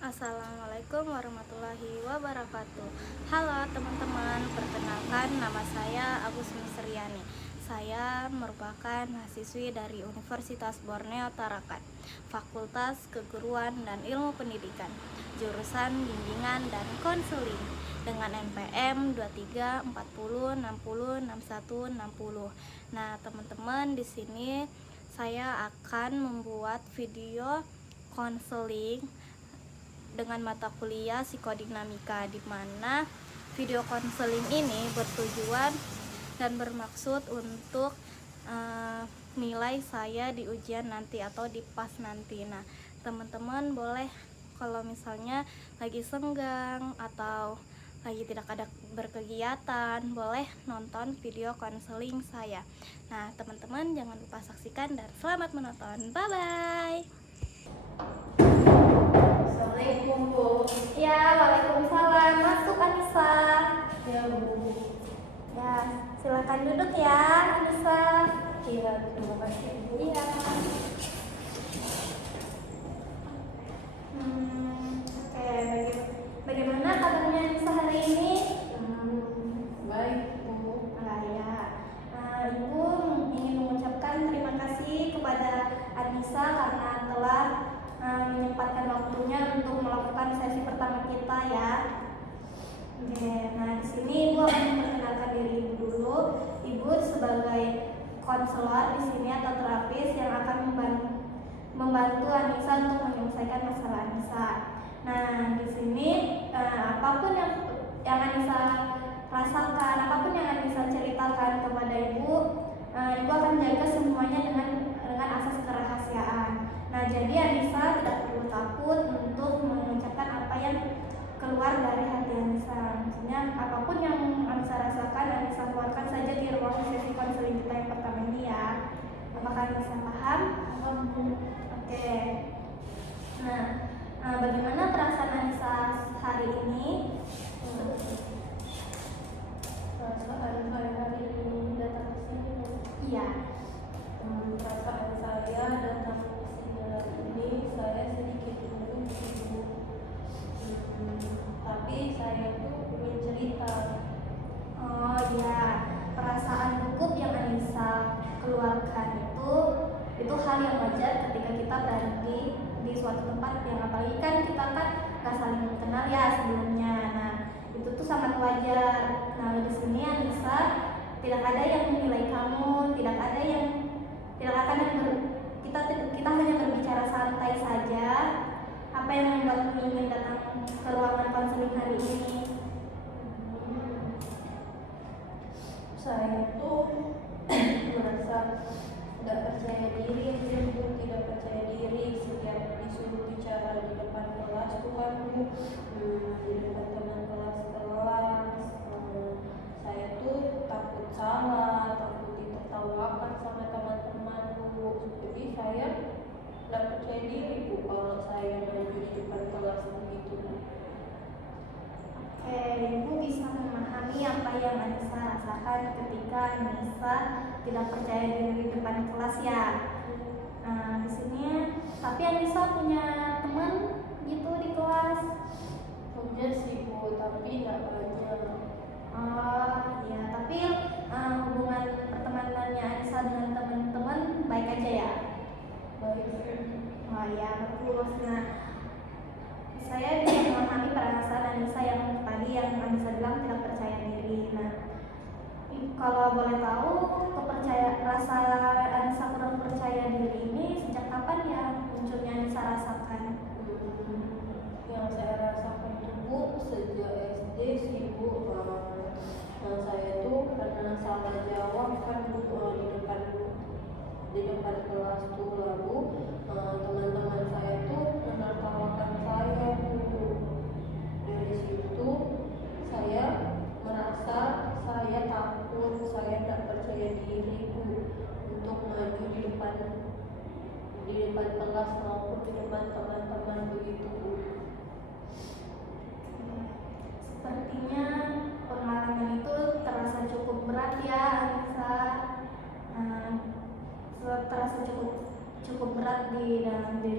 Assalamualaikum warahmatullahi wabarakatuh. Halo teman-teman, perkenalkan nama saya Agus Misriani. Saya merupakan mahasiswi dari Universitas Borneo Tarakan, Fakultas Keguruan dan Ilmu Pendidikan, jurusan Bimbingan dan Konseling dengan NPM 2340606160. Nah, teman-teman, di sini saya akan membuat video konseling dengan mata kuliah psikodinamika, di mana video konseling ini bertujuan dan bermaksud untuk nilai saya di ujian nanti atau di PAS nanti. Nah, teman-teman boleh kalau misalnya lagi senggang atau lagi tidak ada berkegiatan, boleh nonton video konseling saya. Nah, teman-teman jangan lupa saksikan dan selamat menonton. Bye bye. Assalamualaikum, Bu. Ya, waalaikumsalam. Masuk, Anissa. Ya, Bu. Ya, silakan duduk ya, Anissa. Iya, terima kasih, Bu. Iya. Oke, bagaimana kabarnya Anissa hari ini? Baik, Bu. Ya. Ibu ingin mengucapkan terima kasih kepada Anissa karena telah menyempatkan waktunya untuk melakukan sesi pertama kita ya. Oke, nah di sini Ibu akan memperkenalkan diri Ibu dulu. Ibu sebagai konselor di sini atau terapis yang akan membantu Anissa untuk menyelesaikan masalah Anissa. Nah, di sini apapun yang Anissa rasakan, apapun yang Anissa ceritakan kepada Ibu, Ibu akan jaga semuanya dengan asas kerahasiaan. Nah, jadi Anissa tidak perlu takut untuk mengucapkan apa yang keluar dari hati Anissa. Maksudnya apapun yang Anissa rasakan, Anissa keluarkan saja di ruang sesi konseling kita yang pertama ini ya. Apakah Anissa paham? Oke. Nah, bagaimana perasaan Anissa hari ini? Perasaan hari ini datang ke sini, Bu. Iya. Perasaan saya datang ke sini hari ini, saya sedikit mengunci, Bu. Tapi saya tuh ingin cerita. Oh iya, perasaan gugup yang Anissa keluarkan itu hal yang wajar ketika kita berada di suatu tempat yang apalagi kan kita kan gak saling mengenal ya sebelumnya. Nah, itu tuh sangat wajar. Nah, di sini Anissa tidak ada yang menilai kamu, tidak akan kita hanya berbicara santai saja. Apa yang membuatmu ingin datang ke ruangan konseling hari ini? Saya tuh merasa tidak percaya diri, tidak percaya diri setiap disuruh bicara di depan kelas tuh kan, Bu, di depan teman kelas. Saya tuh takut salah, takut ditertawakan sama teman-teman, Bu. Jadi saya tidak percaya diri, Bu, kalau saya maju di depan kelas begitu. Oke, Ibu bisa memahami apa yang Anissa rasakan ketika Anissa tidak percaya diri di depan kelas ya. Nah, di sini tapi Anissa punya teman gitu di kelas. Punya sih, Bu, tapi tidak banyak. Oh iya, tapi hubungan pertemanannya Anissa dengan teman-teman baik aja ya? Baik. Oh iya, bagus. Nah, saya bisa memahami perasaan Anissa yang tadi yang Anissa bilang tidak percaya diri. Nah, kalau boleh tahu rasa Anissa kurang percaya diri ini sejak kapan ya munculnya Anissa rasakan? Yang saya rasakan itu, Bu, sejak SD sih, Bu. Saya tuh karena salah jawab kan, Bu, di depan kelas tuh, lalu teman-teman saya tuh menertawakan saya, Bu. Dari situ saya merasa saya takut, saya tidak percaya diri, Bu, untuk maju di depan kelas maupun di depan teman-teman begitu, Bu. Sepertinya pengalaman itu terasa cukup berat ya, Anissa. Terasa cukup berat di dalam diri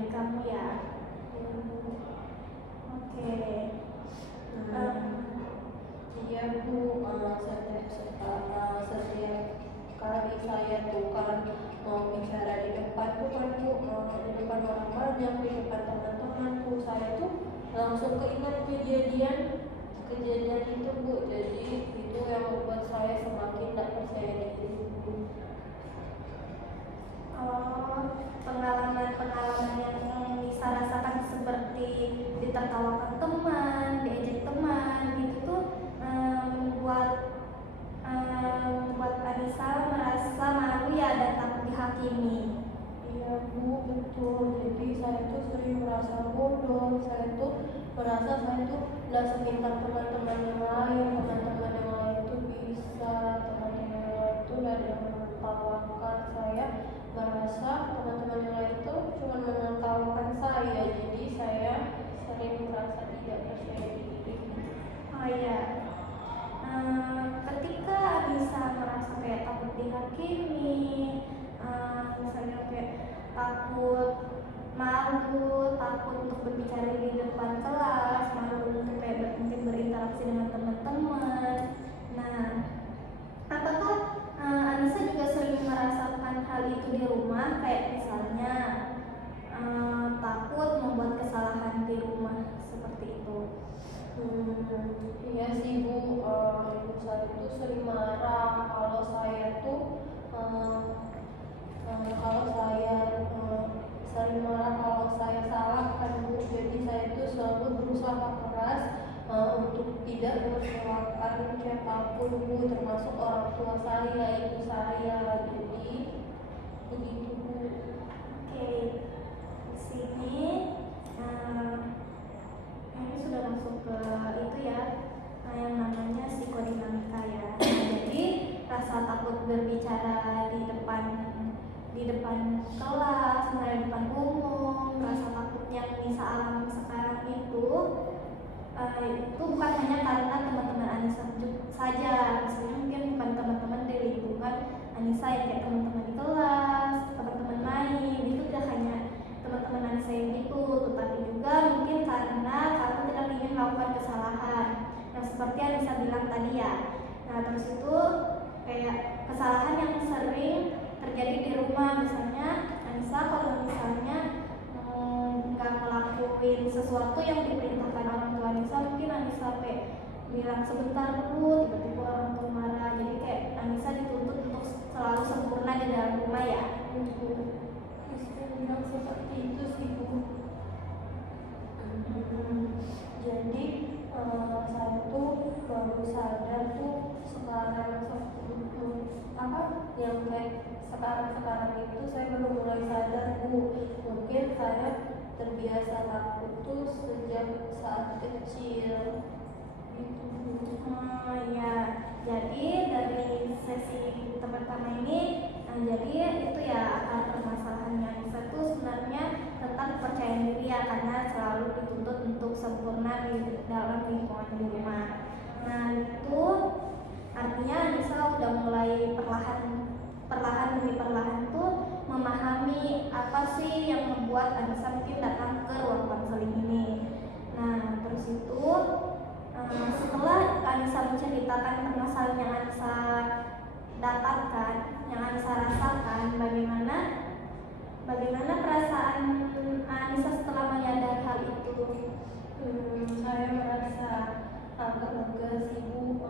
langsung keingat kejadian itu Bu. Jadi itu yang membuat saya semakin tidak percaya diri Bu. Pengalaman yang Nisa rasakan seperti ditertawakan teman, diejek teman, itu tuh membuat Anissa merasa malu ya dan takut dihakimi. Iya Bu, betul. Jadi saya tuh sering merasa bodoh. Saya tuh merasa saya tuh tidak sepintar teman-teman yang lain. Teman-teman yang lain tuh bisa, teman-teman yang lain tuh tidak ada yang menertawakan. Saya merasa teman-teman yang lain tuh cuma menertawakan saya. Jadi saya sering merasa tidak percaya diri. Oh iya, ketika Anissa merasa kayak takut dihakimi, misalnya kayak malu, takut untuk berbicara di depan kelas, malu untuk kayak mungkin berinteraksi dengan teman-teman. Nah, apakah Anissa juga sering merasakan hal itu di rumah, kayak misalnya takut membuat kesalahan di rumah seperti itu? Iya sih Bu, ibu saya tuh sering marah kalau saya tuh sering marah kalau saya salah kan Bu. Jadi saya tuh selalu berusaha keras untuk tidak mengecewakan siapapun Bu, termasuk orang tua saya, ibu saya. Jadi begitu Bu. Oke, di sini ini sudah masuk ke itu ya, yang namanya psikodinamika ya. Jadi rasa takut berbicara di depan kelas, di depan umum, rasa takut yang Nisa alami sekarang itu bukan hanya karena teman-teman Anissa saja. Misalnya mungkin bukan teman-teman di lingkungan Anissa yang kayak teman-teman di kelas, teman-teman main, itu tidak hanya teman-teman Anissa yang itu, tetapi juga mungkin karena kamu tidak ingin melakukan kesalahan yang seperti Anissa bilang tadi ya. Nah, terus itu kayak kesalahan yang sering terjadi di rumah, misalnya Anissa kalau misalnya nggak ngelakuin sesuatu yang diperintahkan orang tua Anissa, mungkin Anissa kayak bilang sebentar dulu, tiba-tiba orang tua marah. Jadi kayak Anissa dituntut untuk selalu sempurna di dalam rumah ya. Bisa bilang seperti itu sih Bu. Jadi saya tuh baru sadar tuh sekarang yang kayak sekarang itu saya baru mulai sadar Bu. Mungkin saya terbiasa takut tuh sejak saat kecil gitu Bu. Ya, jadi dari sesi pertama ini, jadi itu ya akar permasalahannya Nisa itu sebenarnya tentang kepercayaan diri ya, karena selalu dituntut untuk sempurna di dalam lingkungan di rumah. Nah, itu artinya Nisa udah mulai perlahan demi perlahan tuh memahami apa sih yang membuat Anissa mungkin datang ke ruang konseling ini. Nah, terus itu setelah Anissa menceritakan permasalahan yang Anissa dapatkan, yang Anissa rasakan, bagaimana perasaan Anissa setelah menyadari hal itu? Saya merasa agak lega sih Bu.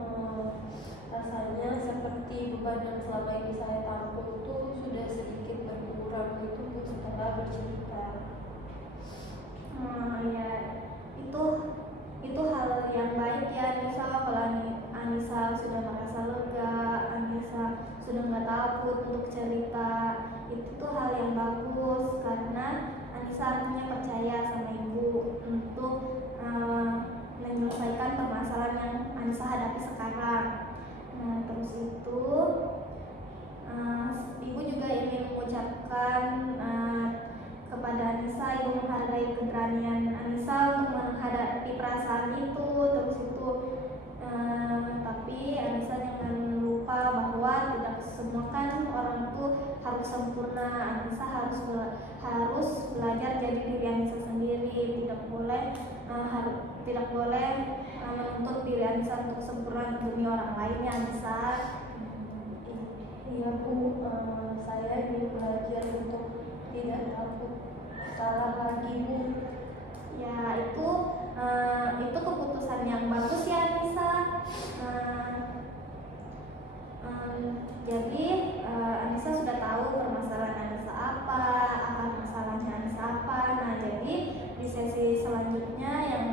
Rasanya seperti beban yang selama ini saya tampung tuh sudah sedikit berkurang gitu Bu setelah bercerita. Ya, itu hal yang baik ya Anissa. Kalau Anissa sudah merasa lega, Anissa sudah nggak takut untuk cerita, itu tuh hal yang bagus, karena Anissa artinya percaya sama ibu untuk menyelesaikan permasalahan yang Anissa hadapi sekarang. Nah, terus itu ibu juga ingin mengucapkan kepada Anissa, ibu menghargai keberanian Anissa untuk menghadapi perasaan itu. Terus itu tapi Anissa jangan lupa bahwa tidak semua kan orang itu harus sempurna. Anissa harus belajar jadi diri Anissa sendiri, tidak boleh menuntut diri Anissa untuk sempurna demi orang lain ya Anissa. Iya Bu, saya ingin belajar untuk tidak takut salah lagi Bu. Ya, itu selanjutnya yang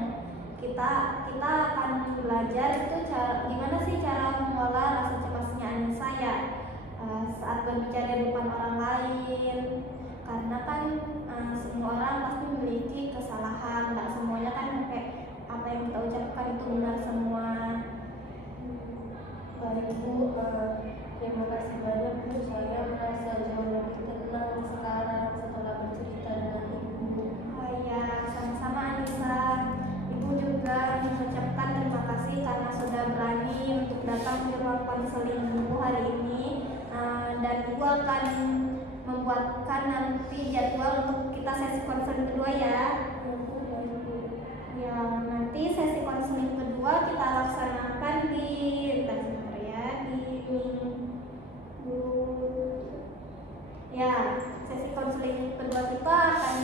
kita akan belajar itu gimana sih cara mengolah rasa cemasnya Anissa ya, saat berbicara di depan orang lain. Karena kan semua orang pasti memiliki kesalahan, nggak semuanya kan kayak apa yang kita ucapkan itu benar semua. Baik Bu, terima kasih banyak Bu. Saya merasa jauh lebih tenang sekarang setelah bercerita dengan Ibu. Oh iya, sama-sama Anissa. Ibu juga mengucapkan terima kasih karena sudah berani untuk datang di ruang konseling Ibu hari ini. Dan Ibu akan membuatkan nanti jadwal untuk kita sesi konseling kedua ya. Ya, nanti sesi konseling kedua kita laksanakan di minggu. Ya, sesi konseling kedua kita akan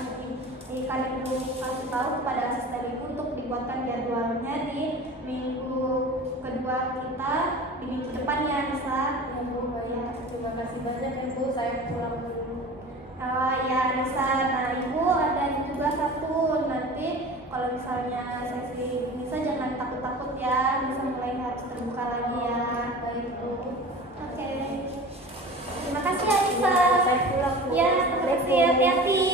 Ibu kasih tahu kepada asisten Ibu untuk dibuatkan jadwalnya di minggu kedua kita di minggu depan ya, Nisa. Ya Bu, baik. Terima kasih banyak ya Bu. Saya pulang dulu. Ya, Nisa. Nah, Ibu ada juga satu nanti kalau misalnya sesi Nisa jangan takut-takut ya, Nisa mulai harus terbuka lagi ya. Baik Bu. Oke. Terima kasih ya, Nisa. Saya pulang Bu. Ya, terima kasih. Hati-hati.